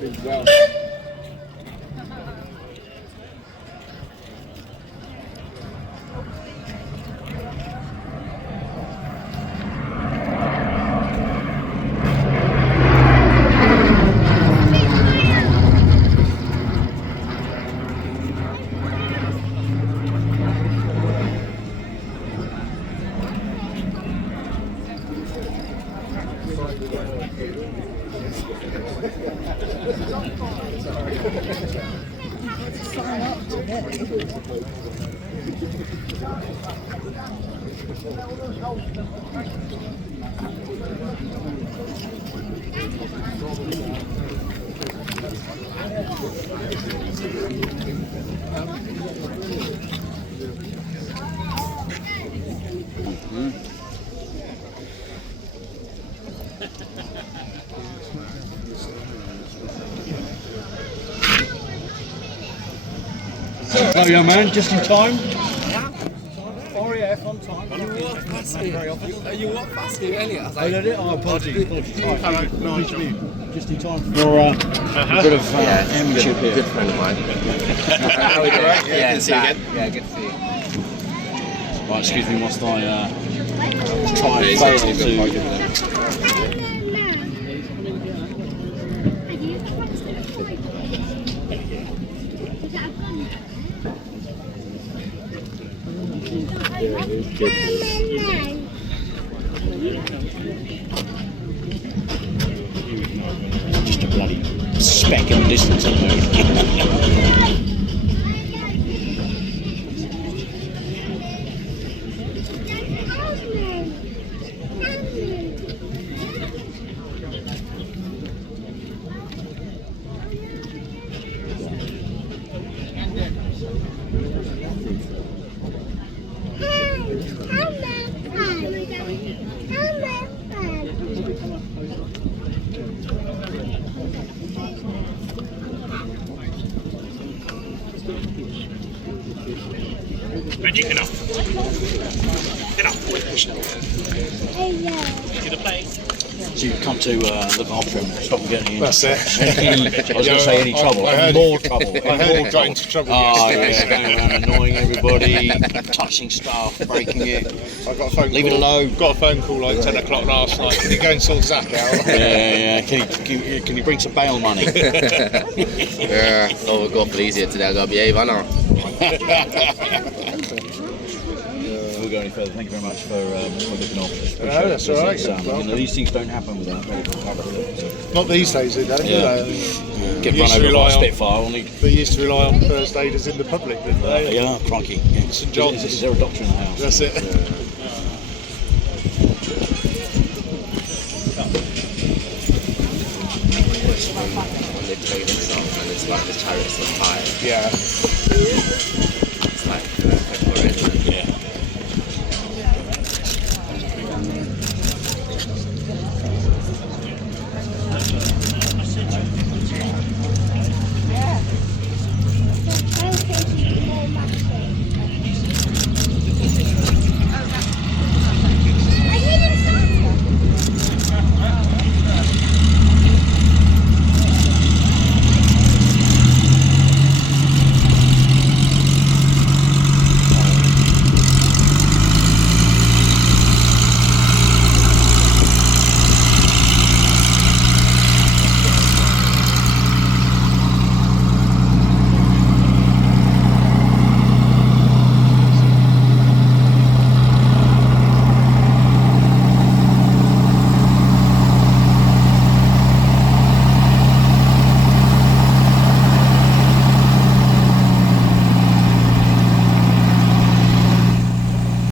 Well. Hello, young man, just in time. RAF on time. You walk past me. You walk past me earlier. I was Oh, like, did it? Oh, apologies. Hello, Nigel. Just in time for a bit of amateur here. good friend of mine. How are you doing? Yeah, good to see you again. Yeah, good to see you. Right, excuse me whilst I try and fail to... Just a bloody speck in the distance up there. Reggie, get up. Get up. So you've come to look after him, stop him getting in. That's it. I was going to say any trouble, more trouble. I heard he got into trouble Oh yesterday. yeah, going around annoying everybody, touching stuff, breaking it. I got a phone Leave it call. alone. Got a phone call like 10 o'clock last night. Can you go and sort Zach out? Yeah. Can you bring some bail money? Yeah, oh, we'll go for easier today. I gotta behave, I know. Before we go any further, thank you very much for looking after us. No, that's all right. These things don't happen without medical cover. Not these days, they don't, do they? Get Used run to over by rely a on- Spitfire only. They used to rely on first aiders in the public, didn't they? Yeah, crikey. Yeah. St John's. Is there a doctor in the house? That's it. They play themselves and it's like the chariots of fire. Yeah. It's like